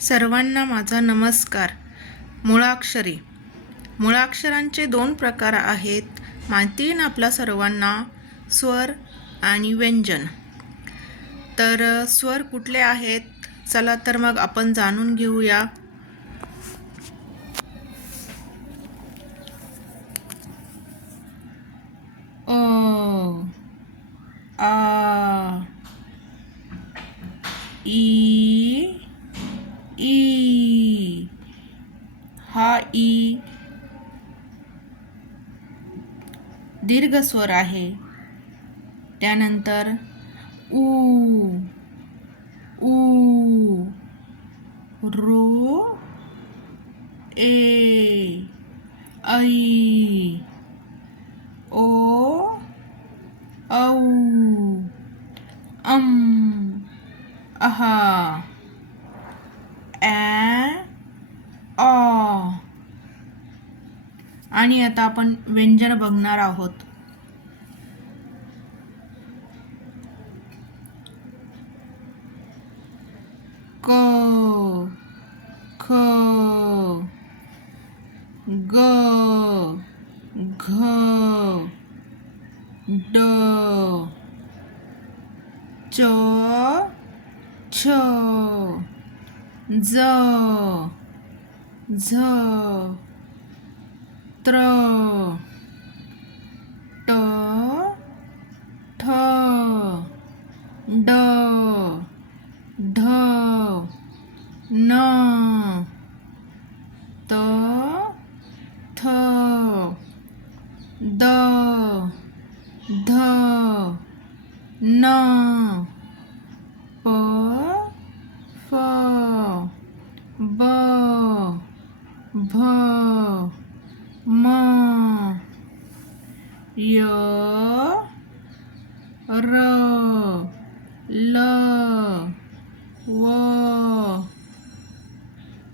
सर्वांना माझा नमस्कार. मुळाक्षरी. मुळाक्षरांचे 2 प्रकार आहेत. माहिती आहे ना आपल्या सर्वांना, स्वर आणि व्यंजन. तर स्वर कुठले आहेत? चला तर मग आपण जाणून घेऊया. अ, आ, ई, ई. हा ई दीर्घ स्वर आहे. त्यानंतर ऊ, ऊ, रो, ए, ऐ, ओ, औ, अहा, ॲ, ऑ. आणि आता आपण व्यंजन बघणार आहोत. क, ख, ग, घ, ड, च, छ, ज, झ, त्र, ट, ठ, ड, ढ, न, त, थ, द, ध, न, प, फ, ब, भ, म, य, र, ल, व,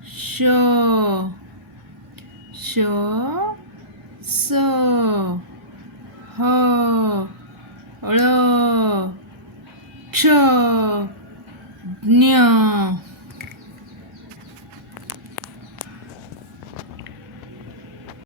श, श, स, ह, ळ, क्ष, ज्ञ.